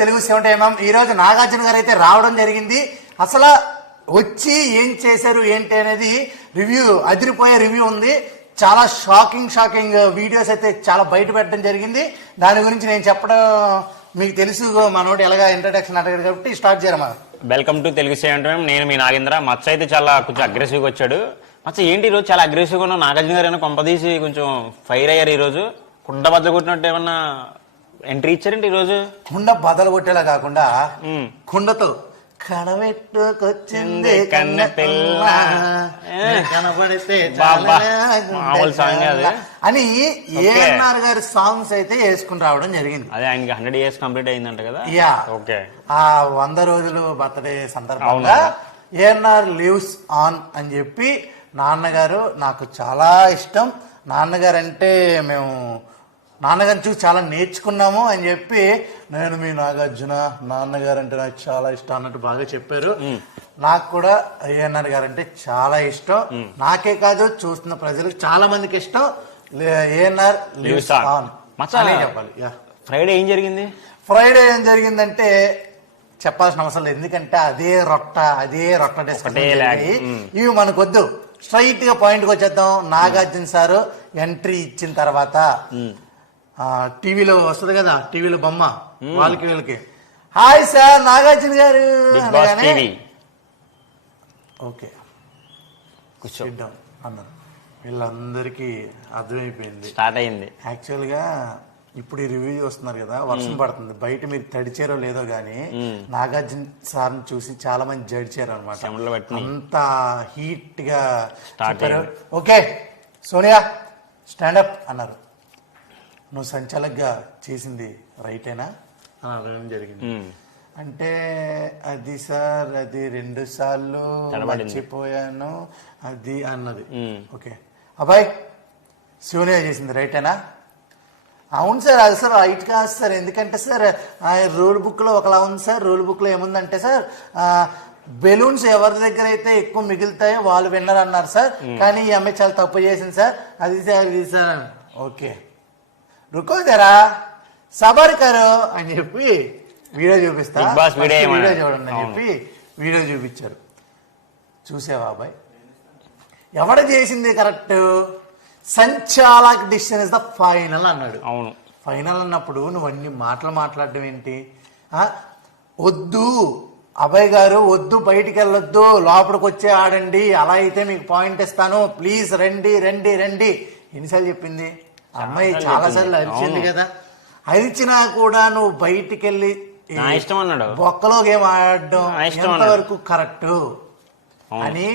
Telugu 70mm. ఈ రోజు నాగార్జున గారు అయితే రావడం జరిగింది. అసలు వచ్చి ఏం చేశారు ఏంటి అనేది రివ్యూ, అదిరిపోయే రివ్యూ ఉంది. చాలా షాకింగ్ వీడియోస్ అయితే చాలా బయట పెట్టడం జరిగింది. దాని గురించి నేను చెప్పడం మీకు తెలుసు, మనోడు ఎలాగా ఇంట్రడక్షన్ అడిగాడు కాబట్టి స్టార్ట్ చేయరమ్మా. Welcome to Telugu 70mm. నేను మీ నాగేంద్ర. మచ్చ అయితే చాలా కొంచెం అగ్రెసివ్గా వచ్చాడు. మచ్చ ఏంటి ఈరోజు చాలా అగ్రెసివ్గా ఉన్నావు? నాగార్జున గారు ఏమైనా కొంపదీసి కొంచెం ఫైర్ అయ్యారు ఈరోజు. కుండ బద్దలు కొట్టినట్టు ఏమన్నా ఎంట్రీ ఇచ్చారండి ఈరోజు? కుండ బద్దలు కొట్టేలా కాకుండా కుండతో కడబెట్టుకొచ్చింది కన్న పిల్ల కనబడితే అని ఏఎన్ఆర్ గారి సాంగ్స్ అయితే వేసుకుని రావడం జరిగింది. అదే ఆయనకి 100 years కంప్లీట్ అయిందంట కదా. Yeah, okay. ఆ 100 రోజులు బర్త్డే సందర్భంగా ఏఎన్ఆర్ లివ్స్ ఆన్ అని చెప్పి, నాన్నగారు నాకు చాలా ఇష్టం, నాన్నగారు అంటే మేము నాన్నగారిని చూసి చాలా నేర్చుకున్నాము అని చెప్పి, నేను మీ నాగార్జున, నాన్నగారు అంటే నాకు చాలా ఇష్టం అన్నట్టు బాగా చెప్పారు. నాకు కూడా ఏఎన్ఆర్ గారు అంటే చాలా ఇష్టం. నాకే కాదు, చూస్తున్న ప్రజలకు చాలా మందికి ఇష్టం. ఏఎన్ఆర్ లివ్స్ ఆన్ చెప్పాలి. ఫ్రైడే ఏం జరిగింది? ఫ్రైడే ఏం జరిగిందంటే చెప్పాల్సిన అవసరం లేదు, ఎందుకంటే అదే రొట్ట డిస్కషన్. ఇవి మనకొద్దు, స్ట్రైట్ గా పాయింట్కి వచ్చేద్దాం. నాగార్జున సారు ఎంట్రీ ఇచ్చిన తర్వాత టీవీలో వస్తుంది కదా, టీవీలో బొమ్మ, వీళ్ళకి హాయ్ సార్ నాగార్జున గారు ఓకే కూర్చోద్దాం అన్నారు. వీళ్ళందరికీ అర్థమైపోయింది, స్టార్ట్ అయింది. యాక్చువల్గా ఇప్పుడు ఈ రివ్యూ చూస్తున్నారు కదా, వర్షం పడుతుంది బయట, మీరు తడిచారో లేదో గానీ నాగార్జున సార్ని చూసి చాలా మంది జడిచారు అనమాట. అంత హీట్ గా చెప్పారు. ఓకే సోనియా స్టాండప్ అన్నారు. నువ్వు సంచాలకుగా చేసింది రైటేనా అని అడగడం జరిగింది. అంటే అది సార్, అది 2 సార్లు మర్చిపోయాను అది అన్నది. ఓకే అబ్బాయి, సోనియా చేసింది రైటేనా? అవును సార్, అది సార్ రైట్ కాదు సార్, ఎందుకంటే సార్ రూల్ బుక్ లో ఒకలా ఉంది సార్. రూల్ బుక్ లో ఏముందంటే సార్, బెలూన్స్ ఎవరి దగ్గర అయితే ఎక్కువ మిగులుతాయో వాళ్ళు విన్నర్ అన్నారు సార్, కానీ ఈ అమ్మాయి చాలా తప్పు చేసింది సార్, అది సార్ ఇది సార్. ఓకే రుకో జరా సబర్ కరో అని చెప్పి వీడియో చూపిస్తా, వీడియో చూడండి అని చెప్పి వీడియో చూపించారు. చూసావా అబ్బాయి, ఎవడ చేసింది కరెక్ట్? సంచాలక్ డిసిషన్ ఇస్ ద ఫైనల్ అన్నాడు. అవును, ఫైనల్ అన్నప్పుడు నువ్వు అన్ని మాట్లాడడం ఏంటి? వద్దు అభయ్ గారు, వద్దు బయటికి వెళ్ళొద్దు, లోపలికి వచ్చే ఆడండి, అలా అయితే మీకు పాయింట్ ఇస్తాను, ప్లీజ్ రండి రండి రండి. ఎన్నిసార్లు చెప్పింది అమ్మాయి? చాలా సార్లు అరిచింది కదా. అరిచినా కూడా నువ్వు బయటికి వెళ్ళి ఇష్టం అన్నాడు, బొక్కలో గేమ్ ఆడడం ఎంతవరకు కరెక్ట్ అని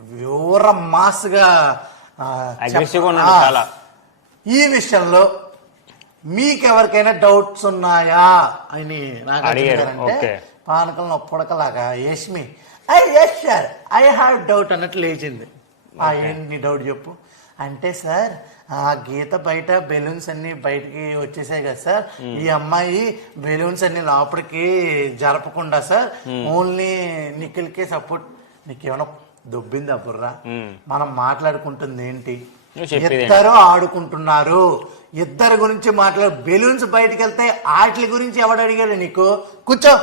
వివర మాస్ గా ఈ విషయంలో మీకెవరికైనా డౌట్స్ ఉన్నాయా అని నాకు అడిగారంటే, పానకలను ఒప్పడకలాగా Yashmi yes sir I have doubt అన్నట్టు లేచింది. ఏంటి డౌట్ చెప్పు అంటే, సార్ ఆ గీత బయట బెలూన్స్ అన్ని బయటికి వచ్చేసాయి కదా సార్, ఈ అమ్మాయి బెలూన్స్ అన్ని లోపలికి జరపకుండా సార్ ఓన్లీ నిఖిల్కే సపోర్ట్. నీకేమైనా దొబ్బిందా బుర్రా? మనం మాట్లాడుకుంటుంది ఏంటి? ఇద్దరు ఆడుకుంటున్నారు, ఇద్దరు గురించి మాట్లాడు. బెలూన్స్ బయటకు వెళ్తే వాటి గురించి ఎవడు అడిగాడు నీకు? కూర్చో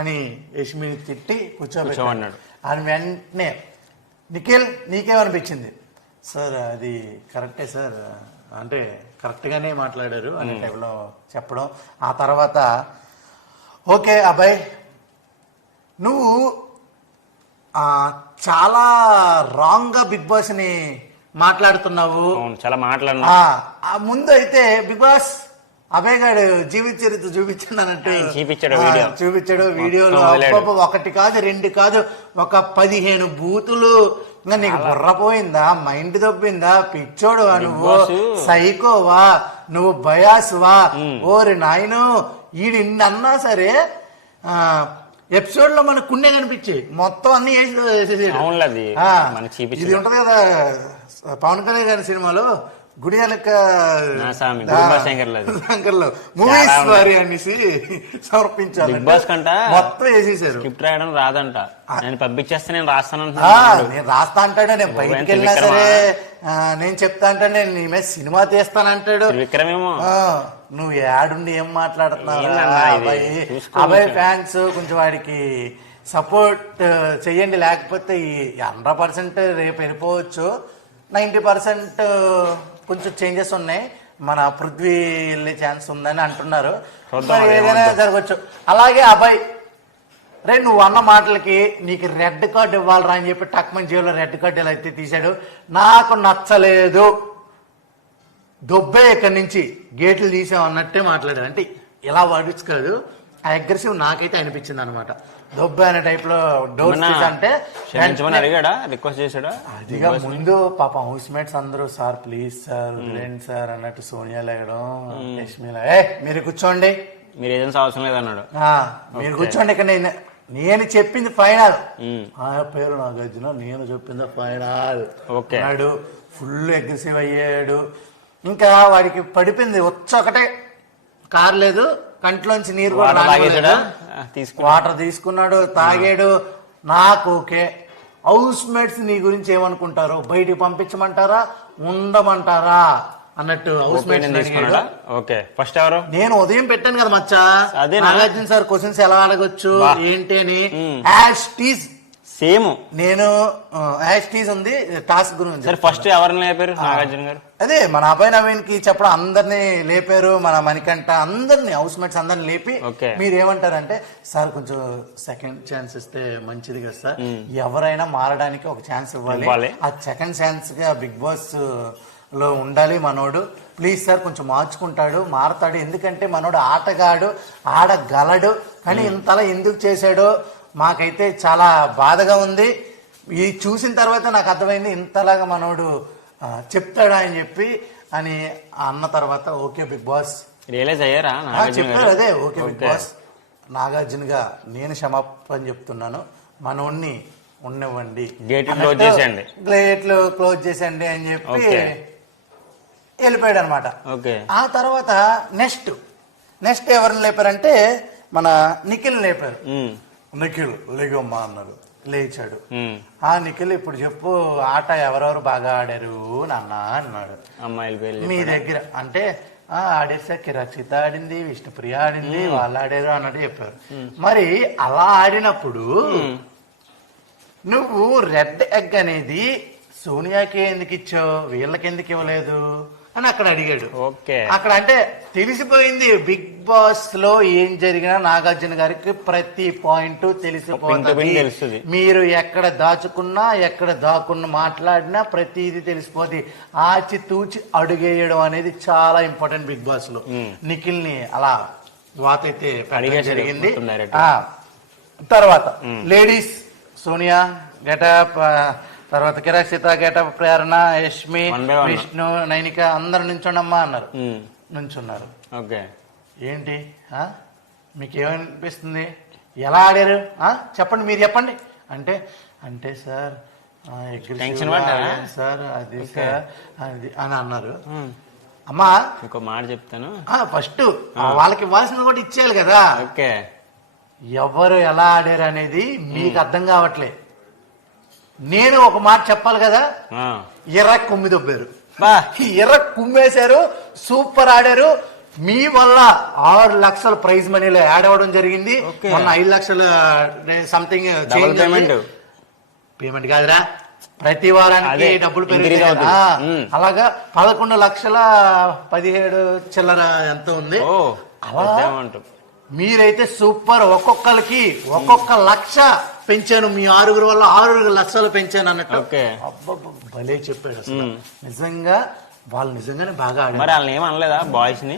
అని యష్మిని తిట్టి కూర్చోబెట్టాడు. అని వెంటనే నిఖిల్ నీకేమనిపించింది? సార్ అది కరెక్టే సార్, అంటే కరెక్ట్గానే మాట్లాడారు అనే టైంలో చెప్పడం. ఆ తర్వాత ఓకే అబ్బాయి, నువ్వు చాలా రాంగ్ గా బిగ్ బాస్ ని మాట్లాడుతున్నావు. చాలా మాట్లాడినా ముందు అయితే బిగ్ బాస్ అభయ్ గారు జీవిత చరిత్ర చూపించండి అన్నట్టు చూపించాడు వీడియోలో. ఒకటి కాదు, 2 కాదు, ఒక 15 బూతులు. ఇంకా నీకు బుర్ర పోయిందా? మైండ్ దొబ్బిందా? పిచ్చోడువా నువ్వు? సైకోవా నువ్వు? బయాసువా? ఓరి నాయను, ఈడు ఇన్ని అన్నా సరే ఎపిసోడ్ లో మనకు కుండే కనిపించి మొత్తం అన్ని వేసేసాడు. ఇది ఉంటది కదా పవన్ కళ్యాణ్ గారి సినిమాలో, గుడియాలక నా స్వామి, గురుబా శంకర్లది. శంకర్లో మూవీస్ వారి అనేసి సమర్పించాలి. బిగ్ బాస్ కంట మొత్తం వేసేసారు. స్క్రిప్ట్ రాయడం రాదంట, నేను పంపించేస్తే నేను రాస్తాను నేను రాస్తా అంటాడు, నేను బయటికి వెళ్ళినా సరే నేను చెప్తా అంటాడు, నేను నీ మీద సినిమా తీస్తానంటాడు. విక్రమేమో నువ్వు యాడుండి ఏం మాట్లాడుతున్నావు? ఏందన్నా ఇది? అబ్బాయి ఫ్యాన్స్ కొంచెం వాడికి సపోర్ట్ చెయ్యండి, లేకపోతే ఈ 100% రేపు వెళ్ళిపోవచ్చు, 90% కొంచెం చేంజెస్ ఉన్నాయి, మన పృథ్వీ వెళ్ళే ఛాన్స్ ఉందని అంటున్నారు. మరి ఏదైనా జరగచ్చు. అలాగే అబ్బాయి రే నువ్వు అన్న మాటలకి నీకు రెడ్ కార్డు ఇవ్వాలరా అని చెప్పి టక్మన్ జేబులో రెడ్ కార్డు ఎలా అయితే తీశాడు. నాకు నచ్చలేదు, దొబ్బే ఇక్కడి నుంచి గేట్లు తీసాం అన్నట్టే మాట్లాడాడు. అంటే ఇలా వర్డ్స్ కాదు, ఆ అగ్రెసివ్ నాకైతే అనిపించింది అనమాట. దొబ్బే అనే టైప్ లో డోర్స్ అంటే అడిగాడా, రిక్వెస్ట్ చేశాడా? అదిగా ముందు పాపం హౌస్ మేట్స్ అందరూ సార్ ప్లీజ్ సార్ వదిలేండి సార్ అన్నట్టు సోనియా లేగడం, లక్ష్మిలా మీరు కూర్చోండి, మీరు ఏదైనా అవసరం లేదన్నాడు. మీరు కూర్చోండి, ఇక్కడ నేను చెప్పింది ఫైనల్, ఆ పేరు నాగార్జున, నేను చెప్పింది ఫైనల్ అన్నాడు. ఫుల్ అగ్రెసివ్ అయ్యాడు. ఇంకా వాడికి పడిపోయింది, ఒకటే కారు లేదు, కంట్లోంచి నీరు కూడా వాటర్ తీసుకున్నాడు, తాగాడు. నాకు ఓకే. హౌస్ మేట్స్ నీ గురించి ఏమనుకుంటారు, బయటికి పంపించమంటారా ఉండమంటారా అన్నట్టు హౌస్ మేట్స్. ఓకే ఫస్ట్ ఎవరు? నేను ఉదయం పెట్టాను కదా మచ్చా, నాగార్జున సార్ క్వశ్చన్స్ ఎలా అడగొచ్చు ఏంటి అని. యాస్టీజ్ సేమ్ నేను యాస్టీజ్ ఉంది టాస్క్ గురించి. ఫస్ట్ ఎవరిని లేపారు నాగార్జున గారు? అదే మన అభయ్ నవీన్ కి చెప్పడం, అందరినీ లేపారు, మన మణికంఠ అందరినీ హౌస్ మేట్స్ అందరిని లేపి మీరు ఏమంటారంటే సార్ కొంచెం సెకండ్ ఛాన్స్ ఇస్తే మంచిది కదా సార్, ఎవరైనా మారడానికి ఒక ఛాన్స్ ఇవ్వాలి, ఆ సెకండ్ ఛాన్స్ గా బిగ్ బాస్ లో ఉండాలి మనోడు, ప్లీజ్ సార్ కొంచెం మార్చుకుంటాడు, మారతాడు, ఎందుకంటే మనోడు ఆటగాడు, ఆడగలడు, కానీ ఇంతలా ఎందుకు చేశాడో మాకైతే చాలా బాధగా ఉంది. ఈ చూసిన తర్వాత నాకు అర్థమైంది ఇంతలాగా మనోడు చెప్తాడా అని చెప్పి అని అన్న తర్వాత ఓకే బిగ్ బాస్ రియలైజ్ అయ్యారా చెప్పారు. అదే ఓకే బిగ్ బాస్ నాగార్జున గా నేను క్షమాపణ చెప్తున్నాను, మనోడిని ఉండనివ్వండి, గేట్లు క్లోజ్ చేసేయండి అని చెప్పి వెళ్ళిపోయాడు అనమాట. ఆ తర్వాత నెక్స్ట్ ఎవరిని లేపారంటే మన నిఖిల్ లేపారు. నిఖిల్ లేగమ్మా అన్నారు, లేచాడు. ఆ నిఖిల్ ఇప్పుడు చెప్పు ఆట ఎవరెవరు బాగా ఆడారు నాన్న అన్నాడు. అమ్మాయిలు మీ దగ్గర అంటే ఆడేసా రచిత ఆడింది, విష్ణుప్రియ ఆడింది, వాళ్ళు ఆడారు అన్నట్టు చెప్పారు. మరి అలా ఆడినప్పుడు నువ్వు రెడ్ ఎగ్ అనేది సోనియాకి ఎందుకు ఇచ్చావు, వీళ్ళకి ఎందుకు ఇవ్వలేదు అని అక్కడ అడిగాడు. అక్కడ అంటే తెలిసిపోయింది బిగ్ బాస్ లో ఏం జరిగినా నాగార్జున గారికి ప్రతి పాయింట్ తెలిసిపోతుంది. మీరు ఎక్కడ దాచుకున్నా ఎక్కడ దాక్కున్న మాట్లాడినా ప్రతిదీ తెలిసిపోతుంది. ఆచి తూచి అడుగేయడం అనేది చాలా ఇంపార్టెంట్ బిగ్ బాస్ లో. నిఖిల్ ని అలా వాత అయితే జరిగింది. తర్వాత లేడీస్ సోనియా గెటప్, తర్వాత కిరాక్షిత గెటప్, ప్రేరణ, యష్మి, విష్ణు, నైనిక అందరు నుంచోండమ్మా అన్నారు. నుంచున్నారు. ఏంటి మీకు ఏమనిపిస్తుంది, ఎలా ఆడారు చెప్పండి, మీరు చెప్పండి అంటే అంటే సార్ సార్ అది సార్ అది అని అన్నారు. అమ్మా ఇంకో మాట చెప్తాను, ఫస్ట్ వాళ్ళకి ఇవ్వాల్సింది కూడా ఇచ్చేయాలి కదా. ఎవరు ఎలా ఆడారు అనేది మీకు అర్థం కావట్లే, నేను ఒక మాట చెప్పాలి కదా. కుమ్మి దొబ్బారు, కుమ్మేశారు, సూపర్ ఆడారు. మీ వల్ల 6 లక్షల ప్రైజ్ మనీలో యాడ్ అవ్వడం జరిగింది. మొన్న 5 లక్షల సంథింగ్ పేమెంట్ కాదురా, ప్రతి వారానికి డబ్బులు పెరుగుతాయి. అలాగా 11,17,000 చిల్లర ఎంత ఉంది. అలా మీరైతే సూపర్, ఒక్కొక్కరికి ఒక్కొక్క లక్ష పెంచాను, మీ 6 వల్ల 6 లక్షలు పెంచాను అన్నట్టు. భలే చెప్పాడు అసలు. నిజంగా వాళ్ళు నిజంగానే బాగా ఆడారు. ఏమనలేదా బాయ్స్ ని?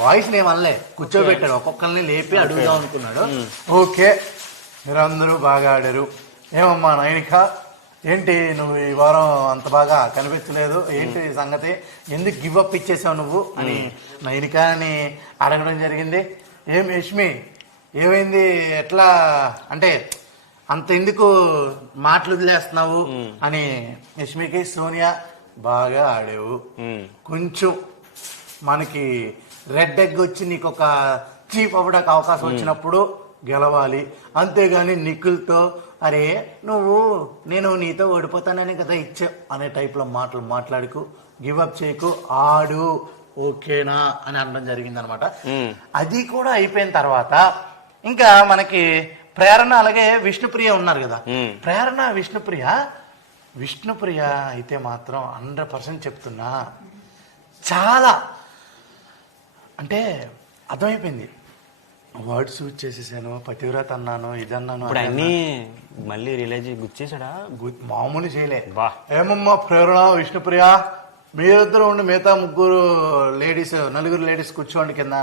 బాయ్స్ ని ఏమనలే, కూర్చోబెట్టాడు, ఒక్కొక్కరిని లేపి అడుగుదాం అనుకున్నాడు. ఓకే మీరందరూ బాగా ఆడారు. ఏమమ్మా నైనిక, ఏంటి నువ్వు ఈ వారం అంత బాగా కనిపించలేదు, ఏంటి సంగతి, ఎందుకు గివ్ అప్ ఇచ్చేసావు నువ్వు అని నైనిక అని అడగడం జరిగింది. ఏం యష్మి ఏమైంది, ఎట్లా అంటే అంత ఎందుకు మాటలు వదిలేస్తున్నావు అని యష్మికి సోనియా బాగా ఆడావు. కొంచెం మనకి రెడ్ ఎగ్ వచ్చి నీకు ఒక చీప్ అవ్వడానికి అవకాశం వచ్చినప్పుడు గెలవాలి. అంతేగాని నిఖిల్తో అరే నేను నీతో ఓడిపోతానని కదా ఇచ్చా అనే టైప్లో మాటలు మాట్లాడుకు, గివప్ చేయకు, ఆడు ఓకేనా అని అనడం జరిగింది అనమాట. అది కూడా అయిపోయిన తర్వాత ఇంకా మనకి ప్రేరణ అలాగే విష్ణుప్రియ ఉన్నారు కదా. ప్రేరణ విష్ణుప్రియ అయితే మాత్రం 100% చెప్తున్నా, చాలా అంటే అర్థమైపోయింది. వర్డ్స్ యూజ్ చేసేసాను, పతివ్రత అన్నాను, ఇదన్నాను. అన్ని మళ్ళీ రిలీజ్ గుర్చేసాడా? మామూలు చేయలే. ఏమమ్మా ప్రేరణ విష్ణుప్రియ మీరిద్దరు ఉండి మిగతా నలుగురు లేడీస్ కూర్చోండి కింద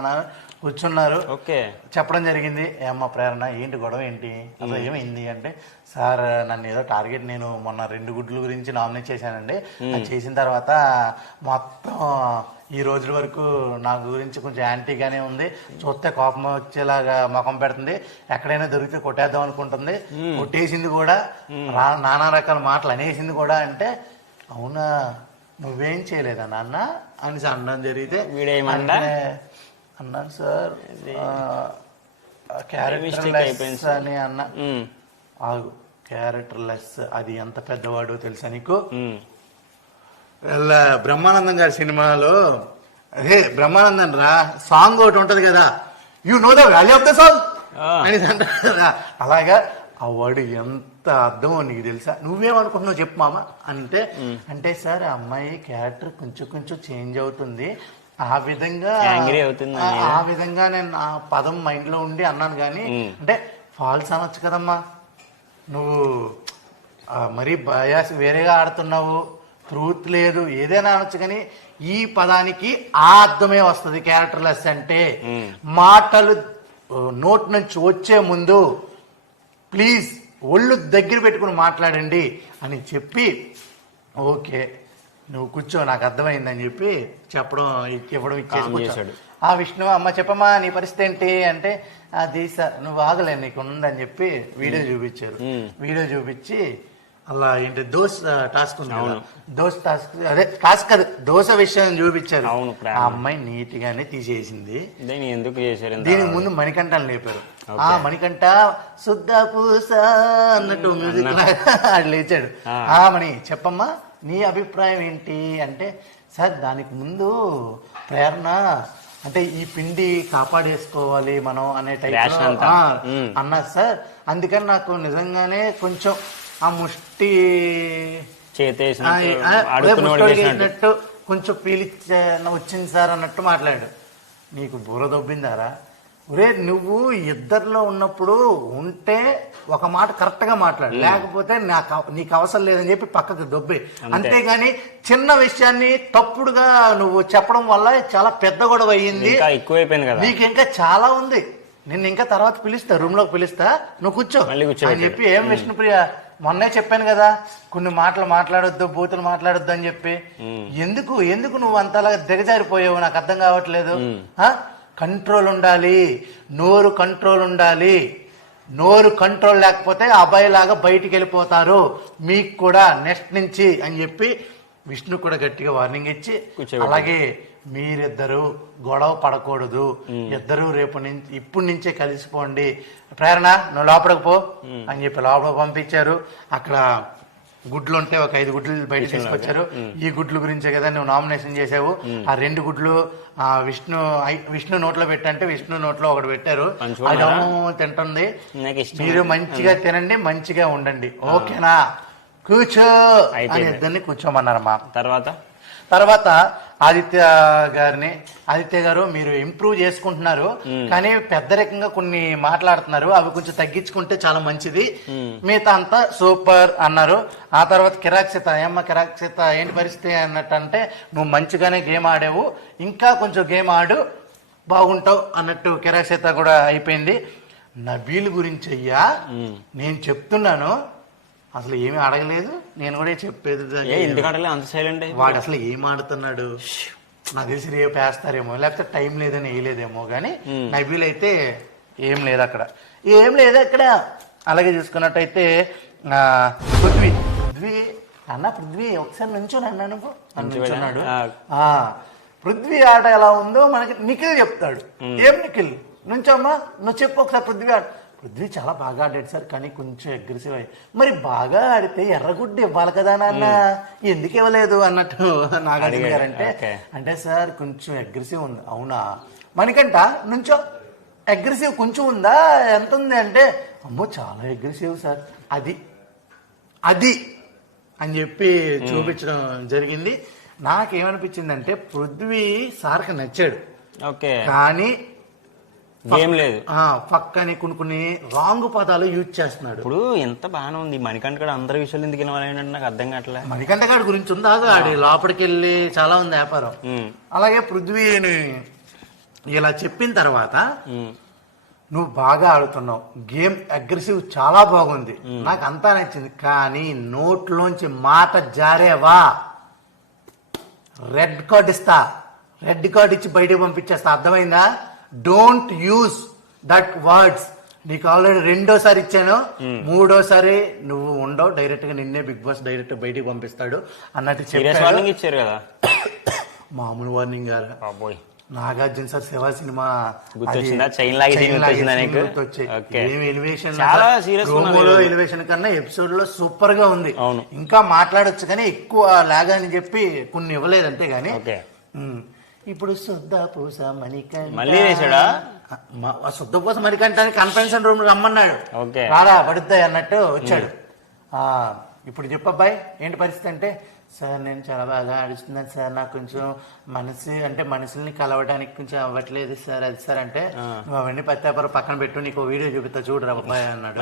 కూర్చున్నారు. ఓకే, చెప్పడం జరిగింది. ఏమ్మా ప్రేరణ ఏంటి గొడవ ఏంటి అసలు ఏమైంది అంటే, సార్ నన్ను ఏదో టార్గెట్ నేను మొన్న 2 గుడ్ల గురించి నామినేట్ చేశానండి. అది చేసిన తర్వాత మొత్తం ఈ రోజుల వరకు నా గురించి కొంచెం యాంటీగానే ఉంది. చూస్తే కోపం వచ్చేలాగా ముఖం పెడుతుంది. ఎక్కడైనా దొరికితే కొట్టేద్దాం అనుకుంటుంది. కొట్టేసింది కూడా, నానా రకాల మాటలు అనేసింది కూడా. అంటే అవునా నువ్వేం చేయలేదా నాన్న అని అనడం జరిగితే అన్నాను సార్ క్యారెక్టర్ లెస్ అని అన్న. ఆగు, క్యారెక్టర్ లెస్ అది ఎంత పెద్దవాడు తెలుసా నీకు? బ్రహ్మానందం గారి సినిమాలో అదే బ్రహ్మానందం రా సాంగ్ ఒకటి ఉంటది కదా, you know the value of the song అని అంటారు కదా. అలాగా ఆ వర్డ్ ఎంత అర్థమో నీకు తెలుసా? నువ్వేమనుకుంటున్నావు చెప్పు మామ అంటే సార్ ఆ అమ్మాయి క్యారెక్టర్ కొంచెం చేంజ్ అవుతుంది, ఆ విధంగా నేను ఆ పదం మైండ్ లో ఉండి అన్నాను. కానీ అంటే ఫాల్స్ అనొచ్చు కదమ్మా, నువ్వు మరీ బయాస్ వేరేగా ఆడుతున్నావు, ట్రూత్ లేదు, ఏదైనా అనొచ్చు. కానీ ఈ పదానికి ఆ అర్థమే వస్తుంది. క్యారెక్టర్ లెస్ అంటే మాటలు నోట్ నుంచి వచ్చే ముందు ప్లీజ్ ఒళ్ళు దగ్గర పెట్టుకుని మాట్లాడండి అని చెప్పి, ఓకే నువ్వు కూర్చో నాకు అర్థమైందని చెప్పి ఇవ్వడం ఇచ్చేసాడు. ఆ విష్ణు అమ్మ చెప్పమ్మా నీ పరిస్థితి ఏంటి అంటే, అది సార్ నువ్వు ఆగలే నీకు ఉందని చెప్పి వీడియో చూపించారు. వీడియో చూపించి అలా ఏంటి టాస్క్ ఉంది, టాస్క్ అది దోశ విషయం చూపించారు. ఆ అమ్మాయి నీట్ గానే తీసేసింది. ఎందుకు చేశారు? దీనికి ముందు మణికంఠని లేపారు. ఆ మణికంఠ శుద్ధ పూస అన్నట్టు మ్యూజిక్ అది లేచాడు. మణి చెప్పమ్మా నీ అభిప్రాయం ఏంటి అంటే, సార్ దానికి ముందు ప్రేరణ అంటే ఈ పిండి కాపాడేసుకోవాలి మనం అనే టైప్ అన్నారు సార్. అందుకని నాకు నిజంగానే కొంచెం ఆ ముష్టి చేసినట్టు కొంచెం వచ్చింది సార్ అన్నట్టు మాట్లాడు. నీకు బుర్ర దొబ్బిందారా? ఒరే నువ్వు ఇద్దరిలో ఉన్నప్పుడు ఉంటే ఒక మాట కరెక్ట్ గా మాట్లాడు, లేకపోతే నీకు అవసరం లేదని చెప్పి పక్కకు దొబ్బే. అంతేగాని చిన్న విషయాన్ని తప్పుడుగా నువ్వు చెప్పడం వల్ల చాలా పెద్ద గొడవ అయ్యింది. నీకు ఇంకా చాలా ఉంది. నిన్ను ఇంకా తర్వాత రూమ్ లోకి పిలుస్తా, నువ్వు కూర్చో అని చెప్పి. ఏం విష్ణుప్రియ మొన్నే చెప్పాను కదా కొన్ని మాటలు మాట్లాడొద్దు, బూతులు మాట్లాడొద్దు అని చెప్పి. ఎందుకు నువ్వు అంతలా దిగజారిపోయావు నాకు అర్థం కావట్లేదు. కంట్రోల్ ఉండాలి, నోరు కంట్రోల్ ఉండాలి. నోరు కంట్రోల్ లేకపోతే అబ్బాయిలాగా బయటికి వెళ్ళిపోతారు మీకు కూడా నెక్స్ట్ నుంచి అని చెప్పి విష్ణు కూడా గట్టిగా వార్నింగ్ ఇచ్చి, అలాగే మీరిద్దరు గొడవ పడకూడదు, ఇద్దరు ఇప్పుడు నుంచే కలిసిపోండి, ప్రేరణ నువ్వు లోపలికి పో అని చెప్పి లోపలికి పంపించారు. అక్కడ గుడ్లు ఉంటే ఒక 5 గుడ్లు బయట తీసుకొచ్చారు. ఈ గుడ్లు గురించే కదా నువ్వు నామినేషన్ చేసావు. ఆ 2 గుడ్లు విష్ణు నోట్లో పెట్టంటే విష్ణు నోట్లో ఒకటి పెట్టారు. అది తింటుంది. మీరు మంచిగా తినండి, మంచిగా ఉండండి, ఓకేనా? కూర్చో అని ఇద్దరిని కూర్చోమన్నారమ్మా. తర్వాత ఆదిత్య గారు మీరు ఇంప్రూవ్ చేసుకుంటున్నారు, కానీ పెద్దరికంగా కొన్ని మాట్లాడుతున్నారు, అవి కొంచెం తగ్గించుకుంటే చాలా మంచిది, మిగతా అంతా సూపర్ అన్నారు. ఆ తర్వాత కిరాక్సిత ఏంటి పరిస్థితి అన్నట్టు అంటే, నువ్వు మంచిగానే గేమ్ ఆడావు, ఇంకా కొంచెం గేమ్ ఆడు బాగుంటావు అన్నట్టు కిరాక్సిత కూడా అయిపోయింది. నబీల్ గురించి అయ్యా నేను చెప్తున్నాను, అసలు ఏమి అడగలేదు, నేను కూడా చెప్పేది వాడు అసలు ఏం ఆడుతున్నాడు నాకు తెలిసి రేపు వేస్తారేమో, లేకపోతే టైం లేదని వేయలేదేమో. కానీ నబీల్ అయితే ఏం లేదు అక్కడ. అలాగే చూసుకున్నట్టయితే పృథ్వీ అన్న పృథ్వీ ఒకసారి నుంచోని అన్నా నువ్వు అని నుంచోబెట్టా? నుంచున్నాడు. ఆ. పృథ్వీ ఆట ఎలా ఉందో మనకి నిఖిల్ చెప్తాడు. ఏం నిఖిల్ నుంచోమ్మా, నువ్వు చెప్పు ఒకసారి పృథ్వీ ఆట. పృథ్వీ చాలా బాగా ఆడాడు సార్, కానీ కొంచెం అగ్రెసివ్ అయ్యి. మరి బాగా ఆడితే ఎర్రగుడ్డ ఇవ్వాలి కదా నాన్న, ఎందుకు ఇవ్వలేదు అన్నట్టు నాగార్జున గారు అంటే, అంటే సార్ కొంచెం అగ్రెసివ్ ఉంది. అవునా మనకంట నుంచో అగ్రెసివ్ కొంచెం ఉందా, ఎంత ఉంది అంటే, అమ్మో చాలా అగ్రెసివ్ సార్, అది అది అని చెప్పి చూపించడం జరిగింది. నాకేమనిపించిందంటే పృథ్వీ సార్కి నచ్చాడు, ఓకే, కానీ ఏం లేదు పక్కని కొన్ని రాంగ్ పదాలు యూజ్ చేస్తున్నాడు. ఇప్పుడు ఎంత బాగానే ఉంది మణికంఠ కూడా అందరి విషయాలు ఎందుకు వినవాలంటే నాకు అర్థం కావట్లే. మణికంఠ గారి గురించి ఉందా, ఆడి లోపలికి వెళ్ళి చాలా ఉంది వ్యాపారం. అలాగే పృథ్వీని ఇలా చెప్పిన తర్వాత నువ్వు బాగా ఆడుతున్నావు, గేమ్ అగ్రెసివ్ చాలా బాగుంది, నాకు అంతా నచ్చింది, కానీ నోట్లోంచి మాట జారేవా రెడ్ కార్డ్ ఇస్తా, రెడ్ కార్డ్ ఇచ్చి బయటకు పంపించేస్తా, అర్థమైందా? Don't use that words. నీకు ఆల్రెడీ రెండోసారి ఇచ్చాను, మూడోసారి నువ్వు ఉండవు, డైరెక్ట్ గా నిన్నే బిగ్ బాస్ డైరెక్ట్ బయటికి పంపిస్తాడు అన్నట్టు చెప్పారు. ఇచ్చారు కదా మామూలు వార్నింగ్ గారు. Nagarjuna sir Shiva cinema elevation కన్నా ఎపిసోడ్ లో సూపర్ గా ఉంది. ఇంకా మాట్లాడొచ్చు కానీ ఎక్కువ లాగా అని చెప్పి కొన్ని ఇవ్వలేదు అంతే గాని. ఇప్పుడు శుద్ధ పూస శుద్ధ పూస మణికంఠ కన్ఫరెన్షన్ రూమ్ రమ్మన్నాడు, రారా పడుద్దాయి అన్నట్టు వచ్చాడు. ఇప్పుడు చెప్పబ్బాయి ఏంటి పరిస్థితి అంటే, సార్ నేను చాలా బాగా ఆడిస్తున్నాను సార్, నాకు కొంచెం మనుషుల్ని కలవడానికి కొంచెం అవ్వట్లేదు సార్, అది సార్ అంటే, నువ్వు అవన్నీ పత్తాపర పక్కన పెట్టు, నీకు వీడియో చూపిస్తా చూడరా అబ్బాయి అన్నాడు.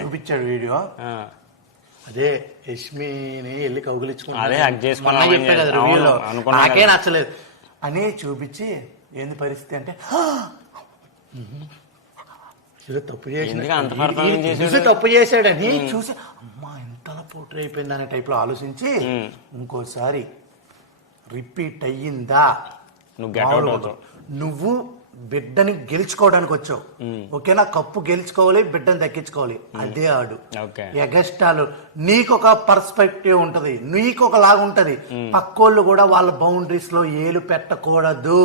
చూపించాడు వీడియో. అదే యష్మిని వెళ్ళి కౌగులించుకున్నాడు, నాకే నచ్చలేదు అని చూపించి ఏంది పరిస్థితి అంటే, తప్పు చేశాడని చూసి అమ్మా ఎంతలా పోటీ అయిపోయింది అనే టైప్ లో ఆలోచించి ఇంకోసారి రిపీట్ అయ్యిందా, నువ్వు బిడ్డని గెలుచుకోవడానికి వచ్చావు, ఓకేనా, కప్పు గెలుచుకోవాలి, బిడ్డని దక్కించుకోవాలి, అదే ఆడు. ఎగస్టాలు నీకొక పర్స్పెక్టివ్ ఉంటది, నీకొక లాగా ఉంటది, పక్కోళ్ళు కూడా వాళ్ళ బౌండరీస్ లో ఏలు పెట్టకూడదు,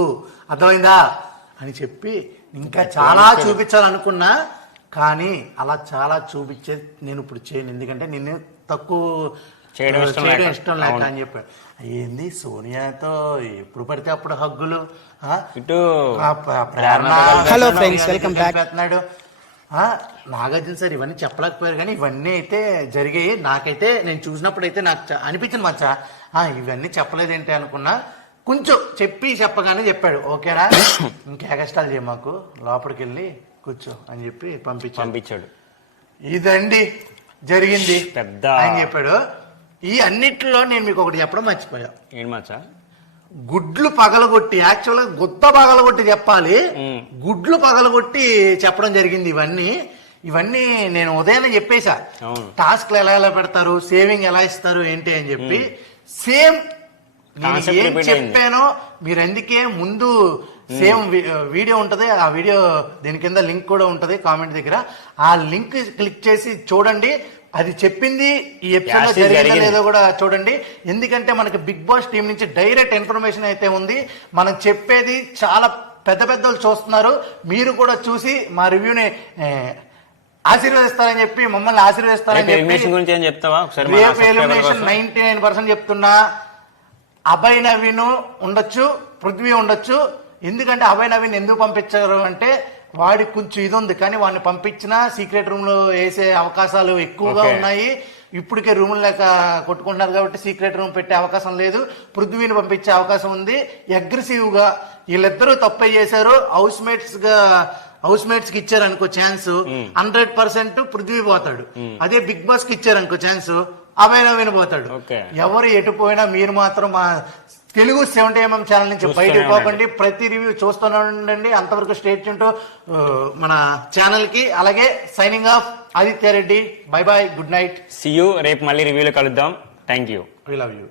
అర్థమైందా అని చెప్పి ఇంకా చాలా చూపించాలనుకున్నా, కానీ అలా చాలా చూపించేది నేను ఇప్పుడు చేయను, ఎందుకంటే నిన్ను తక్కువ చేయడం ఇష్టం లేక అని చెప్పాడు. ఏంది సోనియాతో ఎప్పుడు పడితే అప్పుడు హగ్గులు, పెట్టినాడు నాగార్జున సార్. ఇవన్నీ చెప్పలేకపోయారు కానీ ఇవన్నీ అయితే జరిగాయి. నాకైతే నేను చూసినప్పుడు అయితే నాకు అనిపించింది మచ్చా, ఇవన్నీ చెప్పలేదేంటి అనుకున్నా, కొంచెం చెప్పగానే చెప్పాడు ఓకేనా ఇంకా కష్టాలు చేయ మాకు, లోపలికి వెళ్ళి కూర్చో అని చెప్పి పంపించాడు. ఇదండి జరిగింది పెద్ద అని చెప్పాడు. ఈ అన్నిట్లో నేను మీకు ఒకటి చెప్పడం మర్చిపోయా. ఏంటి మచ్చా? గుడ్లు పగలగొట్టి, యాక్చువల్ గా గుత్త పగలగొట్టి చెప్పాలి, గుడ్లు పగలగొట్టి చెప్పడం జరిగింది. ఇవన్నీ నేను ఉదయాన్నే చెప్పేశా, టాస్క్లు ఎలా పెడతారు, సేవింగ్ ఎలా ఇస్తారు ఏంటి అని చెప్పి. సేమ్ నేను ఏం చెప్పానో మీరు అందుకే ముందు సేమ్ వీడియో ఉంటది, ఆ వీడియో దీని కింద లింక్ కూడా ఉంటది కామెంట్ దగ్గర, ఆ లింక్ క్లిక్ చేసి చూడండి. అది చెప్పింది ఈ ఎపిసోడ్ లో జరిగిందో లేదో కూడా చూడండి, ఎందుకంటే మనకి బిగ్ బాస్ టీం నుంచి డైరెక్ట్ ఇన్ఫర్మేషన్ అయితే ఉంది. మనం చెప్పేది చాలా పెద్ద వాళ్ళు చూస్తున్నారు, మీరు కూడా చూసి మా రివ్యూని ఆశీర్వదిస్తారని చెప్పి, మమ్మల్ని ఆశీర్వదిస్తారని చెప్పి. రేపు ఎలిమినేషన్ 99% చెప్తున్నా. అభయ్ నవీన్ ఉండొచ్చు, పృథ్వీ ఉండొచ్చు. ఎందుకంటే అభయ్ నవీన్ ఎందుకు పంపించారు అంటే వాడికి కొంచెం ఇది ఉంది, కానీ వాడిని పంపించినా సీక్రెట్ రూమ్ లో వేసే అవకాశాలు ఎక్కువగా ఉన్నాయి. ఇప్పటికే రూమ్ లేక కొట్టుకుంటున్నారు కాబట్టి సీక్రెట్ రూమ్ పెట్టే అవకాశం లేదు. పృథ్వీని పంపించే అవకాశం ఉంది. అగ్రెసివ్ గా వీళ్ళిద్దరూ తప్పే చేశారు, హౌస్ మేట్స్ కి ఇచ్చారు అనుకో ఛాన్స్, 100% పృథ్వీ పోతాడు. అదే బిగ్ బాస్ కి ఇచ్చారు అనుకో ఛాన్స్, అభయ్ నవీన్ పోతాడు. ఎవరు ఎటు పోయినా మీరు మాత్రం మా తెలుగు 70mm ఛానల్ నుంచి బయటకు పోకండి, ప్రతి రివ్యూ చూస్తూనే ఉండండి. అంతవరకు స్టే ట్యూన్ టు మన ఛానల్ కి. అలాగే signing off Aditya Reddy, bye bye, good night, see you. రేపు మళ్ళీ రివ్యూలో కలుద్దాం. Thank you, we love you.